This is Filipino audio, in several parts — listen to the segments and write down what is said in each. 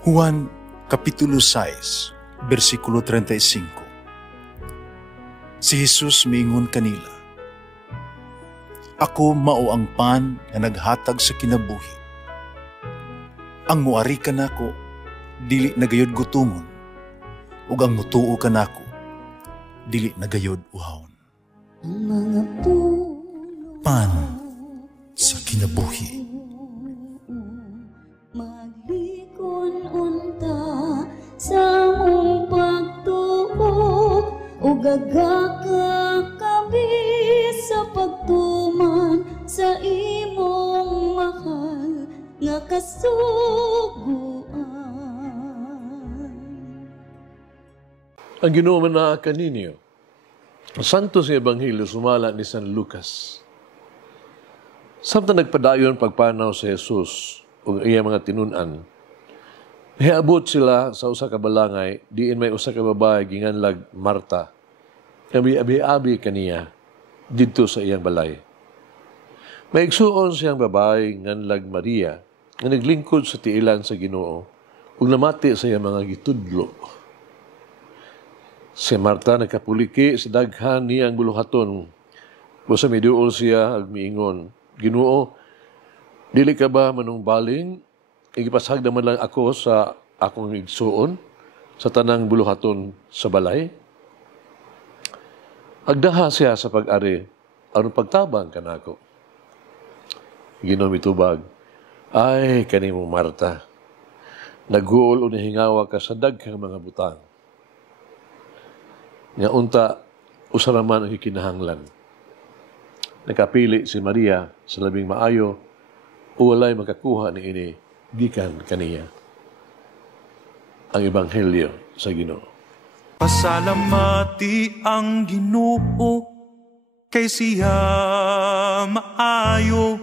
Juan Kapitulo 6, versikulo 35. Si Jesus miingon kanila, "Ako mao ang pan nga naghatag sa kinabuhi. Ang muari kanako dili nagayod gutomon, ug ang mutuo kanako dili nagayod uhawon." Pan sa kinabuhi. Sa mong pagtuo o gagakakabi sa pagtuman sa imong mahal nga kasuguan. Ang Ginoo na kaninyo, Santo sa Ebanghelyo sumala ni San Lucas. Samtang nagpadayon pagpanaw sa Jesus o iya mga tinunan, hiabot sila sa usa ka balangay, diin may usa ka babae ginganlag Marta. Abi-abi kaniya didto sa iyang balay. Maigsuon siyang babae nganlag Maria nga naglingkod sa tiilan sa Ginoo ug namati sa iyang mga gitudlo. Si Marta nagkapuliki sa daghan niyang buluhaton. Busa miduol siya ag miingon, "Ginoo, dili ka ba manungbaling? Igipasag naman lang ako sa akong igsuon sa tanang buluhaton sa balay." Agdaha siya sa pag-ari, aron pagtabang kanako. Ginoo mitubag, "Ay, kanimo Marta, naghuol o nihingawa ka sa daghang mga butang. Nga unta, usa raman ang ikinahanglan. Nakapili si Maria sa labing maayo, o walay makakuha ni ini gikan kaniya." Ang Ebanghelyo sa Ginoo. Pasalamati ang Ginoo, kay siya maayo,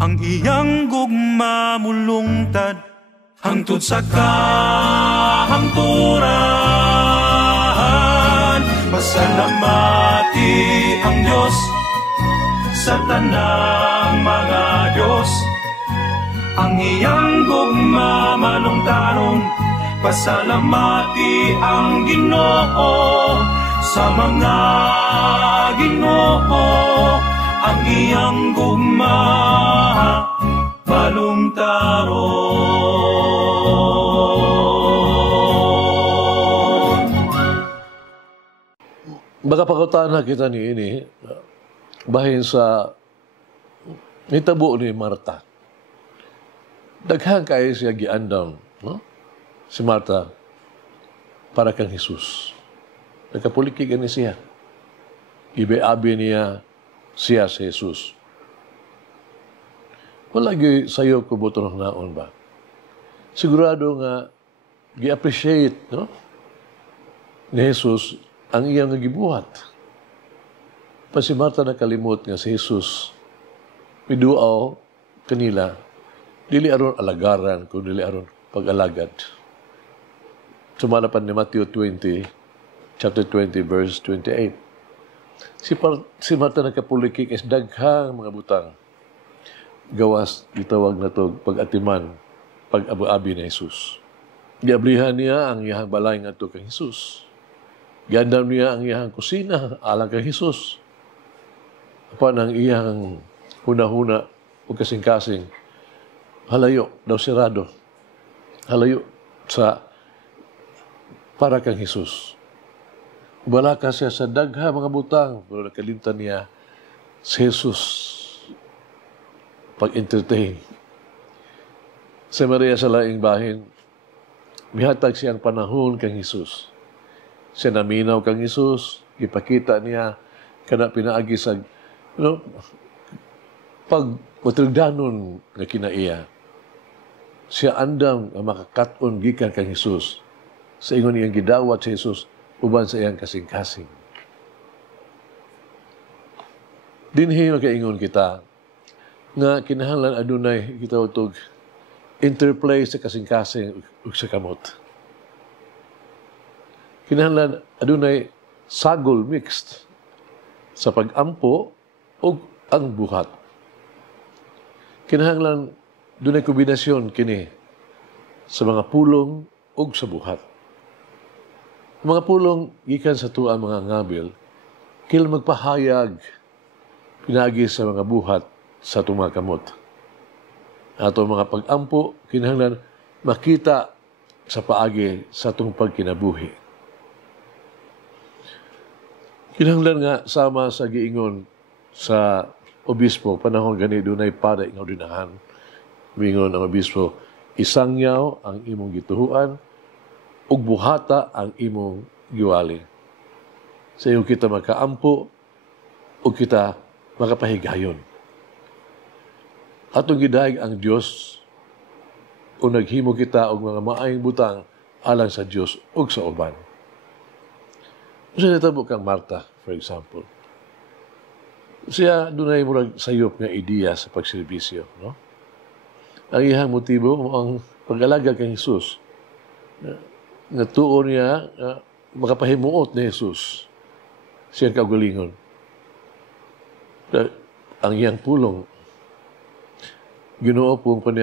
ang iyang gugma mulungtad, hangtod sa kahangturan. Pasalamati ang Diyos sa tanang mga Diyos, ang iyang gugma malungtaron. Pasalamati ang Ginoo sa mga Ginoo, ang iyang gugma malungtaron. Baka pakutana kita ni ini, bahin sa nitabo ni Marta. Daghang kayo siya giandam, no? Si Marta, para kang Jesus. Nagkapuliki ni siya. Ibe-abi niya siya si Jesus. Walagi sayo ko buto ng naon ba? Sigurado nga, gi-appreciate, no? Ni Jesus ang iyang nagibuhat. Pa si Marta nakalimot nga si Jesus, miduaw kanila, dili aron alagaran, kung dili aron pag-alagad. Sumalapan ni Matthew 20, chapter 20, verse 28. Si Marta nagkapuliki kay daghang mga butang. Gawas, gitawag na to pag-atiman, pag-abu-abi ni Jesus. Giablihan niya ang iyang balay nga to kay Jesus. Giandam niya ang iyang kusina, alang kay Jesus. Apan ang iyang huna-huna o kasing-kasing, halayo, daw sirado. Halayo sa para kang Jesus. Wala ka siya sa dagha mga butang, pero nakalimtan niya si Jesus pag-entertain. Si Maria sa laing bahin, mihatag siyang panahon kang Jesus. Siya naminaw kang Jesus, ipakita niya kana pinaagi sa pag-matrigdanon na kinaiya. Siya andam ang makakaton gikan kang Jesus. Sa ingon iyang gidawat sa Jesus, uban sa iyang kasing-kasing. Dinhi makaingon kita, nga kinahanglan adunay kita utog interplay sa kasing-kasing ug sa kamot. Kinahanglan adunay sagol mixed sa pag-ampo ug ang buhat. Kinahanglan dunay kombinasyon kini sa mga pulong ug sa buhat. Ang mga pulong gikan sa tuwa mga ngabil, kila magpahayag pinagi sa mga buhat sa itong mga kamot. Ato mga pag-ampo, kinahanglan makita sa paagi sa itong pagkinabuhi. Kinahanglan nga sama sa giingon sa obispo, panahon gani dunay pare nga ordinahan. Mingon ang obispo, isangyaw ang imong gituhuan ug buhata ang imong giwali. Sa iyo kita makaampo ug kita makapahigayon. Atong gidahig ang Dios o naghimo kita og mga maayong butang alang sa Dios ug sa uban. Usa natabo kang Marta, for example. Siya dunay murag sayop nga ideya sa pagserbisyo, no? Ang iyang motibo mo ang pag-alaga kay Jesus. Natuon niya makapahimuot ni Jesus. Siya kaugalingon. Ang iyang pulong Ginoo pong pa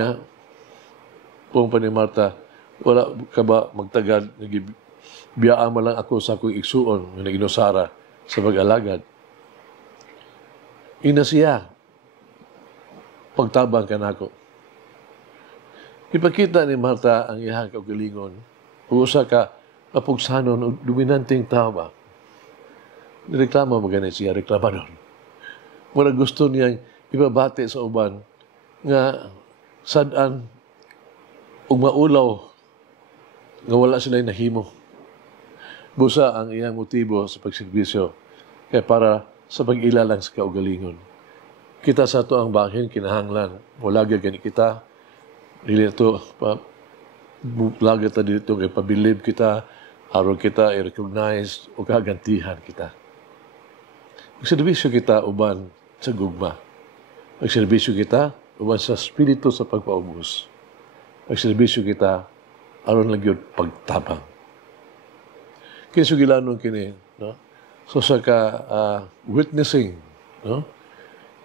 ni Marta, wala ka ba magtagad, biyaan mo lang ako sa akong igsuon, na naginusara sa pag-alagad. Ina siya, pagtabang ka na ako. Ipakita ni Marta ang iyang kaugalingon, usa ka kapugsanon o dominanteng tao ba? Nireklamo magana siya, reklamador. Muna gusto niyang ibabate sa uban, nga sadan ug maulaw nga wala sila nahimo. Busa ang iyang motibo sa pagserbisyo kay para sa pag-ilalang sa kaugalingon. Kita sa ato ang bahin kinahanglan wala gani kita dili to laga ta dito kay pabilib kita aron kita i-recognize o kagantihan kita. Magserbisyo kita uban sa gugma. Magserbisyo kita uban sa spirito sa pagpaubos. Magserbisyo kita aron lang yun pagtabang. Kaya sugilanon kini, no? So sa ka witnessing, no?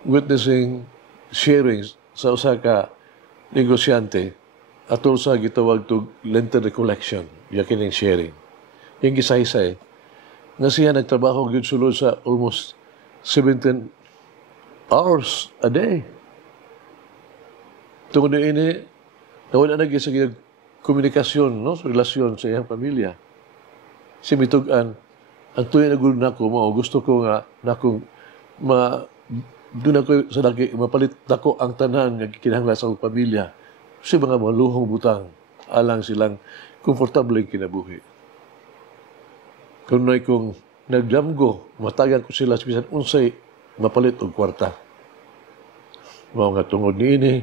Witnessing, sharing sa usa ka negosyante atol sa gitawag to Lenten recollection, yakining sharing. Yung gisaysay, nga siya nagtrabaho gyud sulod sa almost 17 hours a day. Tungod na ini, nawala na sa komunikasyon, no? Sa relasyon sa iyang pamilya. Si mitugan, ang tuyo na gulo na ko, gusto ko nga, na kung doon ako sa lagi, mapalit na ko ang tanan nga kinahanglan sa pamilya. Kasi mga maluhong butang, alang silang komfortable kinabuhi. Kung kung naglamgo, matagan ko sila sa bisan unsay, mapalit og kwarta. Mga nga tungod ni ini,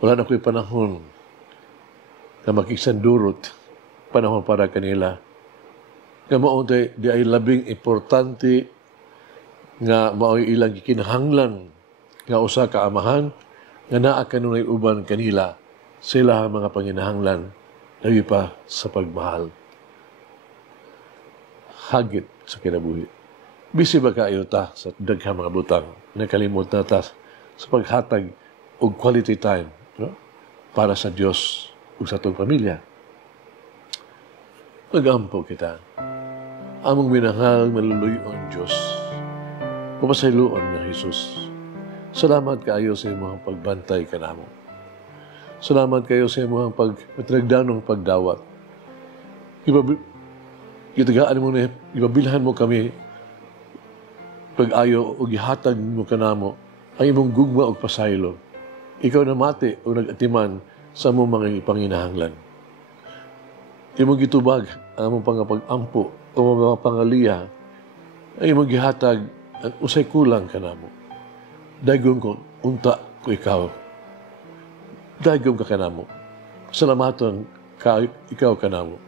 wala na ko'y panahon na makisandurot panahon para kanila. Nga maunti, di ay labing importante nga mao'y ilang kinahanglan nga usa ka amahan nga naa kanunay uban kanila sila ang mga panginahanglan labi pa sa pagmahal. Hagit sa kinabuhi. Bisi ba kayo ta sa daghang mga butang nakalimot na ta sa paghatag og quality time, no? Para sa Dios ug sa atong pamilya. Mag-ampo kita. Among minahal maluluyon Diyos. Pumasayloon na Jesus. Salamat kayo sa imong pagbantay kanamo. Salamat kayo sa imong pagmatragdanong pagdawat. Itagaan mo na, ibabilhan mo kami pag-ayo o gihatag mo kanamo ang imong gugma o pasaylo. Ikaw na mati o nag-atiman sa mong mga panginahanglan. Imong gitubag ang among pangapag-ampo o mga pangaliya ang imong gihatag ang usay kulang kanamo. Dayon ko, unta ko ikaw. Dayon ka kanamo. Salamaton ka ikaw kanamo.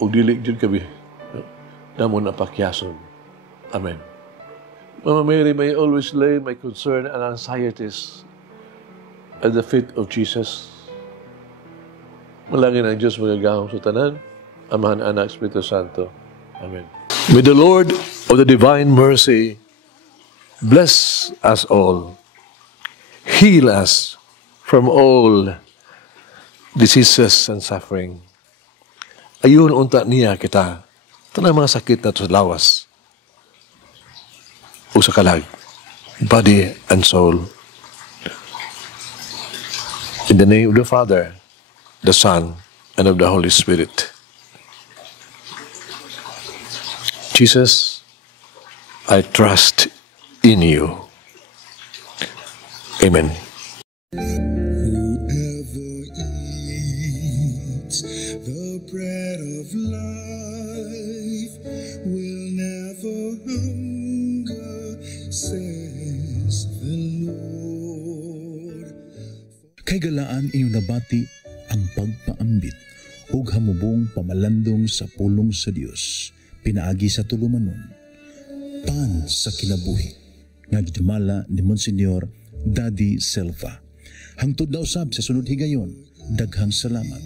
O dili dyan kami namo napakyason. Amen. Mama Mary, may I always lay my concern and anxieties at the feet of Jesus. Malangin ang Diyos magagahong sa tanan, Amahan, Anak, Espiritu Santo. Amen. May the Lord of the divine mercy bless us all, heal us from all diseases and suffering. Ayun unta niya kita. Tanang mga sakit na to sa lawas. O sa kalag. Body and soul. In the name of the Father, the Son, and of the Holy Spirit. Jesus, I trust in you. Amen. The bread of life will never hunger, says the Lord. Kay galaan inyong nabati ang pagpaambit ug hamubong pamalandong sa pulong sa Dios pinaagi sa tulumanon. Pan sa kinabuhi nga gidumala ni Monsignor Daddy Silva. Hangtod na usab sa sunod higayon, daghang salamat.